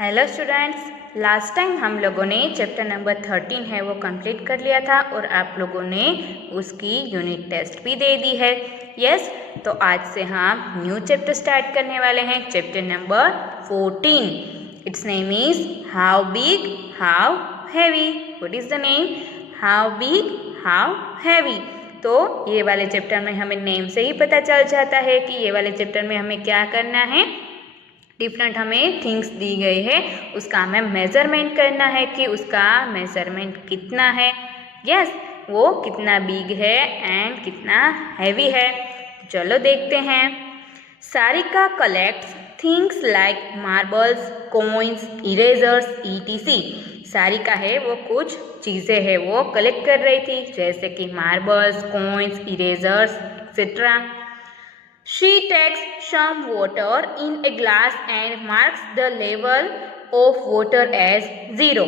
Hello students, last time हम लोगों ने चैप्टर नंबर 13 है वो कंप्लीट कर लिया था और आप लोगों ने उसकी यूनिट टेस्ट भी दे दी है। यस, तो आज से हम न्यू चैप्टर स्टार्ट करने वाले हैं, chapter number 14। It's name is how big how heavy. What is the name? How big how heavy. तो ये वाले चैप्टर में हमें नेम से ही पता चल जाता है कि ये वाले चैप्टर में हमें क्या करना है। डिफरेंट हमें थिंग्स दी गई है, उसका हमें मेजरमेंट करना है कि उसका मेजरमेंट कितना है। यस, वो कितना बिग है एंड कितना हैवी है। चलो देखते हैं। Sarika collects things like marbles, coins, erasers etc। Sarika है वो कुछ चीज़ें है वो कलेक्ट कर रही थी, जैसे कि marbles, coins, erasers etcetera. She takes some water in a glass and marks the level of water as 0।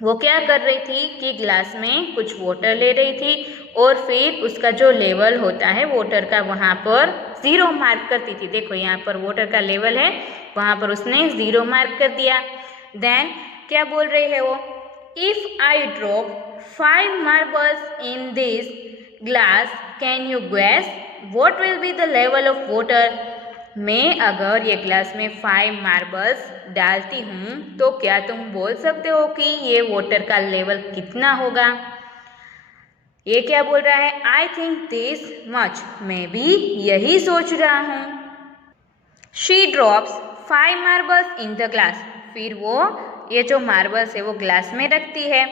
वो क्या कर रही थी कि ग्लास में कुछ वाटर ले रही थी और फिर उसका जो लेवल होता है वाटर का वहाँ पर 0 मार्क करती थी। देखो यहाँ पर वाटर का लेवल है, वहाँ पर उसने 0 मार्क कर दिया। देन क्या बोल रही है वो? If I drop 5 marbles in this glass can you guess What will be the level of water? मैं अगर ये ग्लास में 5 मार्बल्स डालती हूँ तो क्या तुम बोल सकते हो कि ये वाटर का लेवल कितना होगा? ये क्या बोल रहा है? I think this much. मैं भी यही सोच रहा हूँ। She drops 5 marbles in the glass. फिर वो ये जो मार्बल्स है वो ग्लास में रखती है।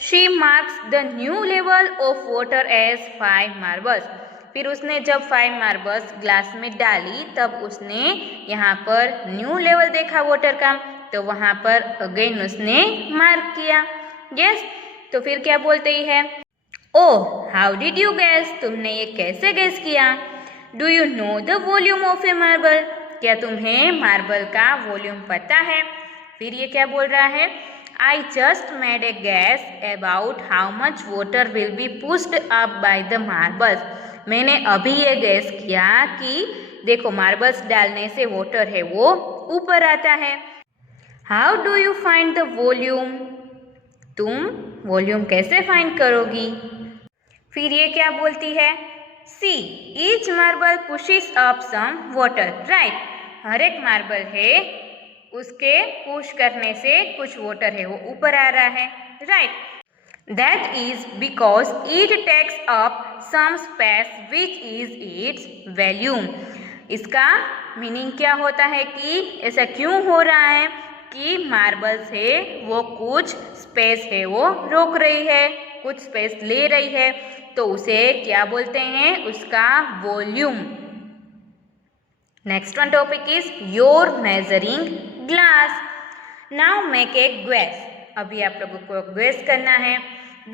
She marks the new level of water as 5 marbles. फिर उसने जब 5 मार्बल्स ग्लास में डाली तब उसने यहाँ पर न्यू लेवल देखा वाटर का, तो वहाँ पर अगेन उसने मार्क किया। यस, तो फिर क्या बोलते ही है? Oh how did you gas? तुमने ये कैसे गैस किया? Do you know the volume of A marble? क्या तुम्हें मार्बल का वॉल्यूम पता है? फिर ये क्या बोल रहा है? I just made a guess about how much water will be pushed up by the marbles। मैंने अभी ये गैस किया कि देखो मार्बल्स डालने से वाटर है वो ऊपर आता है। How do you find the volume? तुम वॉल्यूम कैसे फाइंड करोगी? फिर ये क्या बोलती है? See, each marble pushes up some water, right? हर एक मार्बल है उसके पुश करने से कुछ वाटर है वो ऊपर आ रहा है, right? That is because it takes up some space which is its volume. इसका मीनिंग क्या होता है कि ऐसा क्यों हो रहा है कि मार्बल्स है वो कुछ स्पेस है वो रोक रही है, कुछ स्पेस ले रही है, तो उसे क्या बोलते हैं? उसका volume. Next one topic is your measuring glass. Now make a guess. अभी आप लोगों को guess करना है।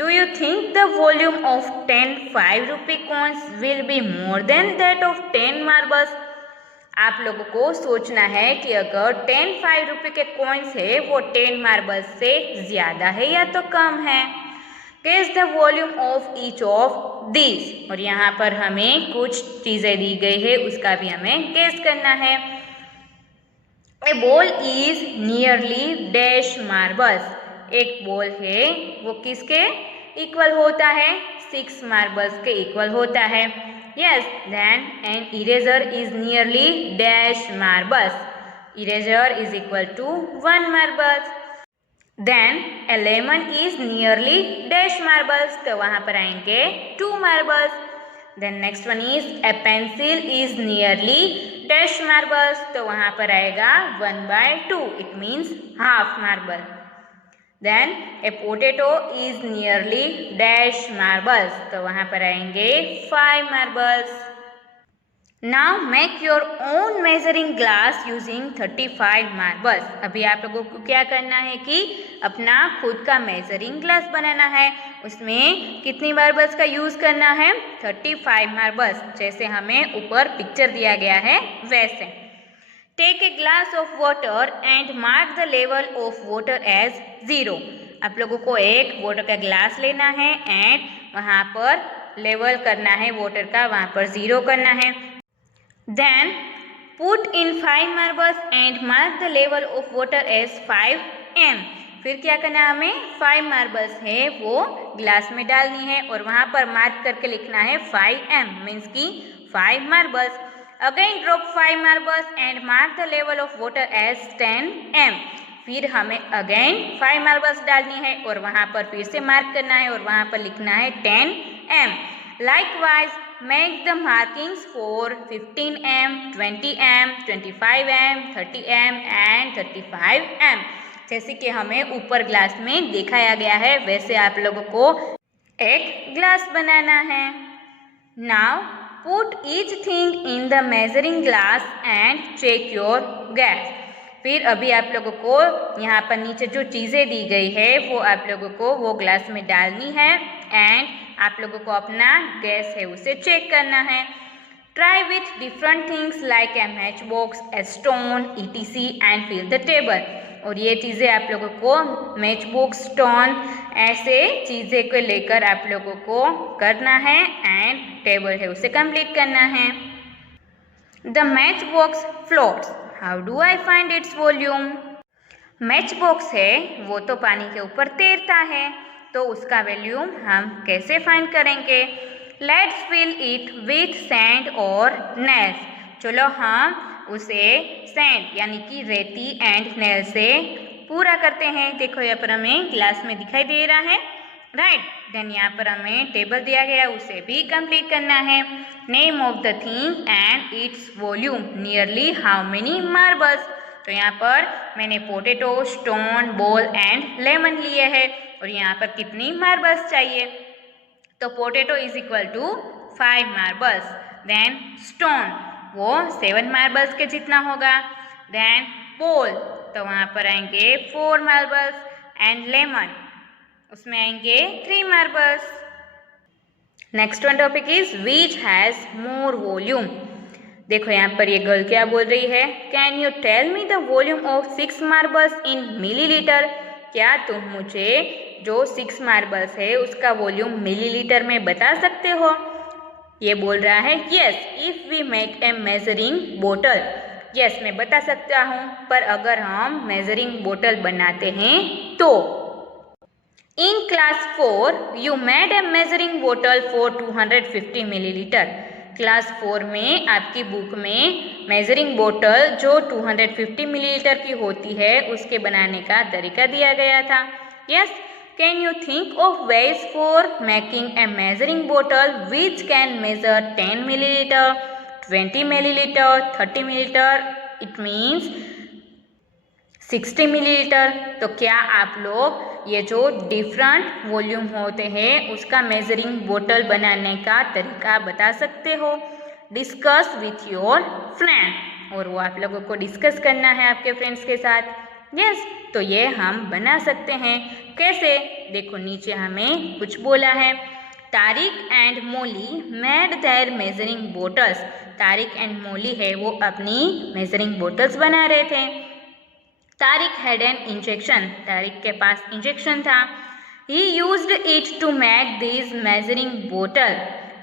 Do you think the volume of 10 5 rupee coins will be more than that of 10 marbles? आप लोगों को सोचना है कि अगर 10 5 रुपये के कॉइन्स है वो 10 मार्बल्स से ज़्यादा है या तो कम है। Guess the volume of each of these। और यहाँ पर हमें कुछ चीज़ें दी गई है, उसका भी हमें गेस करना है। A ball is nearly dash marbles। एक बॉल है वो किसके इक्वल होता है? 6 मार्बल्स के इक्वल होता है। Yes, then an eraser is nearly dash marbles। Eraser is equal to 1 marbles। Then a lemon is nearly dash marbles, तो वहाँ पर आएंगे 2 marbles। Then next one is a pencil is nearly dash marbles, तो वहाँ पर आएगा 1/2, it means half marble। Then a potato is nearly dash marbles, तो वहाँ पर आएंगे 5 marbles। Now make your own measuring glass using 35 marbles। अभी आप लोगों को क्या करना है कि अपना खुद का मेजरिंग ग्लास बनाना है। उसमें कितनी मार्बल्स का यूज़ करना है? 35 मार्बल्स, जैसे हमें ऊपर पिक्चर दिया गया है वैसे। Take a glass of water and mark the level of water as 0। आप लोगों को एक वाटर का ग्लास लेना है एंड वहाँ पर लेवल करना है वाटर का, वहाँ पर 0 करना है। Then put in 5 marbles and mark the level of water as 5 m। फिर क्या करना है, हमें 5 मार्बल्स है वो ग्लास में डालनी है और वहाँ पर मार्क करके लिखना है 5m, मीन्स की 5 marbles. Again drop 5 marbles and mark the level of water as 10m। फिर हमें अगेन 5 मार्बल्स डालनी है और वहाँ पर फिर से मार्क करना है और वहाँ पर लिखना है 10m। Likewise make the markings for 15m, 20m, 25m, 30m and 35m। जैसे कि हमें ऊपर ग्लास में दिखाया गया है वैसे आप लोगों को एक ग्लास बनाना है। Now put each thing in the measuring glass and check your guess. फिर अभी आप लोगों को यहाँ पर नीचे जो चीज़ें दी गई है वो आप लोगों को वो ग्लास में डालनी है एंड आप लोगों को अपना गैस है उसे चेक करना है। Try with different things like a match box, a stone, etc and fill the table. और ये चीज़ें आप लोगों को मैच बॉक्स, स्टोन ऐसे चीज़ें को लेकर आप लोगों को करना है एंड टेबल है उसे कंप्लीट करना है। The match box floats, how do I find its volume. Match box है वो तो पानी के ऊपर तैरता है, तो उसका वॉल्यूम हम कैसे फाइंड करेंगे। Let's fill it with sand और नेल्स। चलो हम उसे सैंड यानी कि रेती एंड नेल से पूरा करते हैं। देखो यहाँ पर हमें ग्लास में दिखाई दे रहा है, राइट। देन यहाँ पर हमें टेबल दिया गया उसे भी कंप्लीट करना है। Name of the thing and its volume, nearly how many marbles. तो यहाँ पर मैंने potato, stone, ball and lemon लिए हैं और यहाँ पर कितनी मार्बल्स चाहिए। तो potato is equal to 5 marbles. Then stone वो 7 मार्बल्स के जितना होगा। देन बॉल तो वहाँ पर आएंगे 4 मार्बल्स एंड लेमन उसमें आएंगे 3 marbles. Next one topic is which has more volume. देखो यहाँ पर ये गर्ल क्या बोल रही है, can you tell me the volume of 6 marbles in millilitre. क्या तुम मुझे जो 6 मार्बल्स है उसका वॉल्यूम मिलीलीटर में बता सकते हो। ये बोल रहा है yes if we make a measuring बोतल। यस मैं बता सकता हूँ, पर अगर हम मेजरिंग बोतल बनाते हैं तो। In class 4 you made a measuring बोतल फॉर 250 मिलीलीटर। क्लास 4 में आपकी बुक में मेजरिंग बोतल जो 250 मिलीलीटर की होती है उसके बनाने का तरीका दिया गया था। Yes can you think of ways for making a measuring बोतल which can measure 10 millilitre, 20 millilitre, 30 millilitre, it means 60 millilitre. तो क्या आप लोग ये जो डिफरेंट वॉल्यूम होते हैं उसका मेजरिंग बोतल बनाने का तरीका बता सकते हो। डिस्कस विथ योर फ्रेंड, और वो आप लोगों को डिस्कस करना है आपके फ्रेंड्स के साथ। यस तो ये हम बना सकते हैं। कैसे, देखो नीचे हमें कुछ बोला है। Tariq and Molly made their measuring bottles. Tariq and Molly है वो अपनी मेजरिंग बोटल्स बना रहे थे। Tariq had an injection, Tariq के पास इंजेक्शन था। He used it to make this measuring bottle.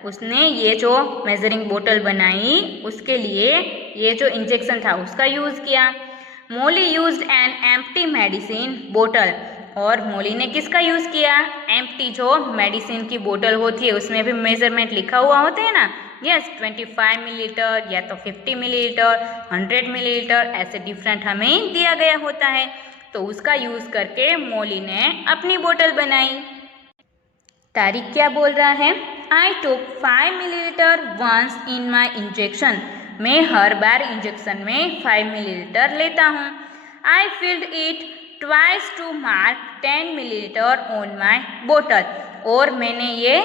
उसने ये जो मेजरिंग बोतल बनाई उसके लिए ये जो इंजेक्शन था उसका यूज़ किया। मोली यूज्ड एन एम्प्टी मेडिसिन बोतल, और मोली ने किसका यूज़ किया, एम्प्टी जो मेडिसिन की बोतल होती है उसमें भी मेजरमेंट लिखा हुआ होता है ना। यस 25 मिलीलीटर या तो 50 मिलीलीटर, 100 मिलीलीटर ऐसे डिफरेंट हमें दिया गया होता है। तो उसका यूज़ करके मोली ने अपनी बोतल बनाई। तारिक क्या बोल रहा है, I took 5 millilitre once in my injection. मैं हर बार इंजेक्शन में 5 मिलीलीटर लेता हूँ। I filled it twice to mark 10 millilitre on my बोतल, और मैंने ये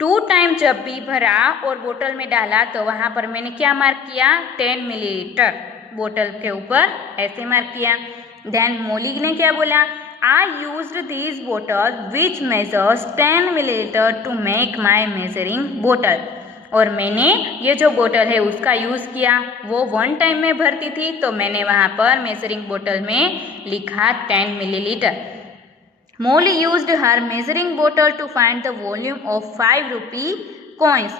2 टाइम जब भी भरा और बोतल में डाला तो वहाँ पर मैंने क्या मार्क किया, 10 मिलीलीटर बोतल के ऊपर ऐसे मार्क किया। देन मोली ने क्या बोला, आई यूज्ड दिस बोतल which measures 10 millilitre to make my measuring बोतल, और मैंने ये जो बोतल है उसका यूज़ किया। वो 1 टाइम में भरती थी तो मैंने वहाँ पर मेजरिंग बोतल में लिखा 10 millilitre. Molly used her measuring bottle to find the volume of 5 rupee coins.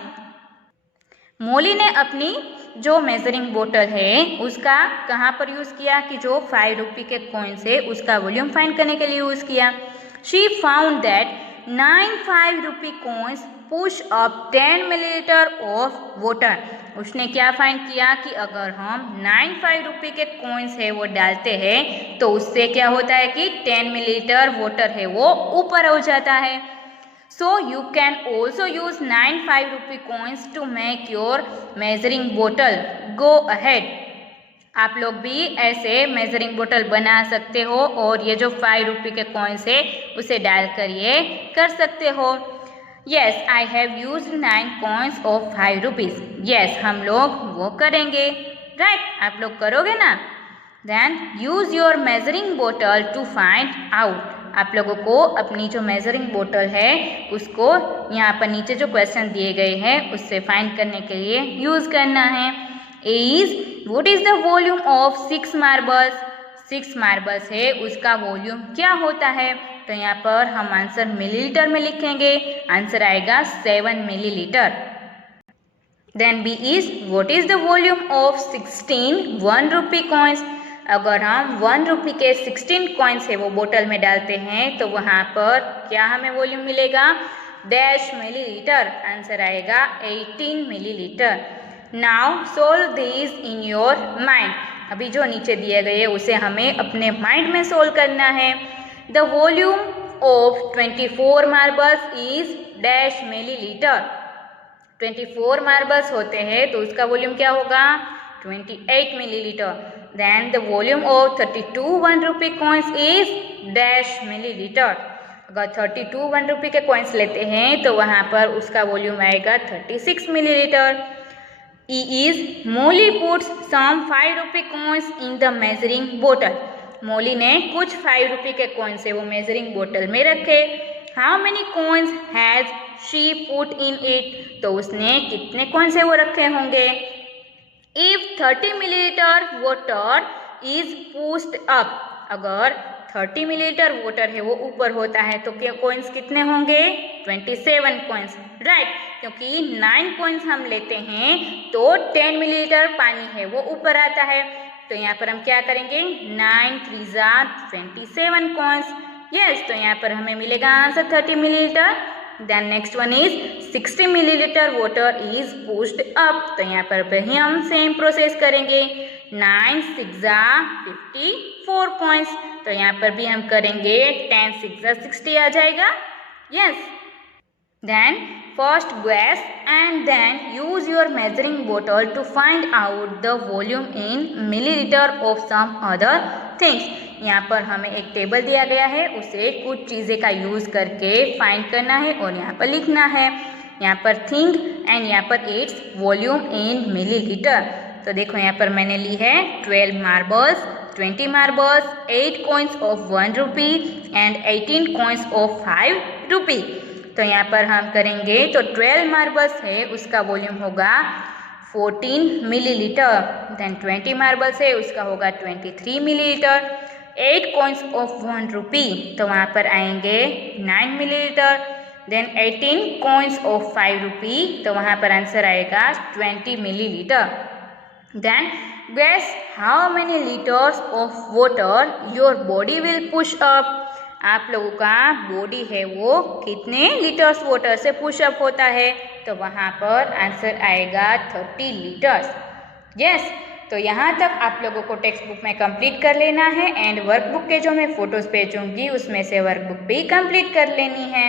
मौली ने अपनी जो मेजरिंग बोतल है उसका कहाँ पर यूज़ किया कि जो 5 रुपये के कॉइन से उसका वॉल्यूम फाइंड करने के लिए यूज़ किया। She found that 9 5 rupee coins push up 10 millilitre of water. उसने क्या फाइंड किया कि अगर हम 9 5 रुपये के कॉइन्स है वो डालते हैं तो उससे क्या होता है कि 10 मिलीलीटर वाटर है वो ऊपर हो जाता है। So you can also use 9 5 rupee coins to make your measuring bottle. Go ahead. आप लोग भी ऐसे मेजरिंग बोतल बना सकते हो और ये जो 5 रुपये के कॉइन्स है उसे डालकर ये कर सकते हो। Yes, I have used 9 coins of 5 rupees. Yes, हम लोग वो करेंगे। Right? आप लोग करोगे ना? Then use your measuring bottle to find out. आप लोगों को अपनी जो मेजरिंग बोतल है उसको यहाँ पर नीचे जो क्वेश्चन दिए गए हैं उससे फाइंड करने के लिए यूज़ करना है। A is what is the volume of 6 marbles. 6 marbles है उसका वॉल्यूम क्या होता है, तो यहाँ पर हम आंसर मिलीलीटर में लिखेंगे। आंसर आएगा 7 millilitre. Then B is what is the volume of 16 1 rupee coins. अगर हम 1 रुपये के 16 कॉइन्स है वो बोतल में डालते हैं तो वहाँ पर क्या हमें वॉल्यूम मिलेगा, डैश मिलीलीटर। आंसर आएगा 18 millilitre. Now solve this in your mind. अभी जो नीचे दिए गए उसे हमें अपने माइंड में सोल्व करना है। The volume of 24 marbles is dash millilitre. 24 marbles होते हैं तो उसका वॉल्यूम क्या होगा, 28 millilitre. Then the volume of 32 1 rupee coins is dash milliliter. अगर 32 1 रुपये के कॉइन्स लेते हैं तो वहाँ पर उसका वॉल्यूम आएगा 36 millilitre. E is Molly puts some 5 rupee coins in the measuring bottle. मौली ने कुछ 5 रुपये के कॉइन्स है वो मेजरिंग बोतल में रखे। How many coins has she put in it? तो उसने कितने कॉइन्स है वो रखे होंगे। If 30 millilitre water is pushed up, अगर 30 मिलीलीटर वाटर है वो ऊपर होता है तो क्या कॉइन्स कितने होंगे, 27 कॉइन्स। राइट, क्योंकि 9 कॉइन्स हम लेते हैं तो 10 मिलीलीटर पानी है वो ऊपर आता है। तो यहाँ पर हम क्या करेंगे, 9 3 27 कॉइन्स। यस, तो यहाँ पर हमें मिलेगा answer 30 millilitre. Then next one is 60 millilitre water is pushed up. तो यहाँ पर भी हम सेम प्रोसेस करेंगे। 9 6 54 कॉइन्स। तो यहाँ पर भी हम करेंगे 10 6 60 आ जाएगा। Yes, then first guess and then use your measuring bottle to find out the volume in milliliter of some other things. यहाँ पर हमें एक टेबल दिया गया है, उसे कुछ चीज़ें का यूज़ करके फाइंड करना है और यहाँ पर लिखना है। यहाँ पर थिंग एंड यहाँ पर इट्स वॉल्यूम इन मिलीलीटर। तो देखो यहाँ पर मैंने ली है 12 marbles, 20 marbles, 8 coins of 1 rupee and 18 coins of 5 rupee. तो यहाँ पर हम करेंगे तो 12 मार्बल्स है उसका वॉल्यूम होगा 14 मिलीलीटर। देन 20 मार्बल्स है उसका होगा 23 मिलीलीटर। 8 कॉइन्स ऑफ 1 रुपी तो वहाँ पर आएंगे 9 millilitre. Then 18 coins of 5 rupee तो वहाँ पर आंसर आएगा 20 millilitre. Then guess how many liters of water your body will push up. आप लोगों का बॉडी है वो कितने लीटर्स वाटर से पुशअप होता है, तो वहाँ पर आंसर आएगा 30 लीटर्स। यस, तो यहाँ तक आप लोगों को टेक्स्ट बुक में कंप्लीट कर लेना है एंड वर्कबुक के जो मैं फ़ोटोज़ भेजूँगी उसमें से वर्कबुक भी कंप्लीट कर लेनी है।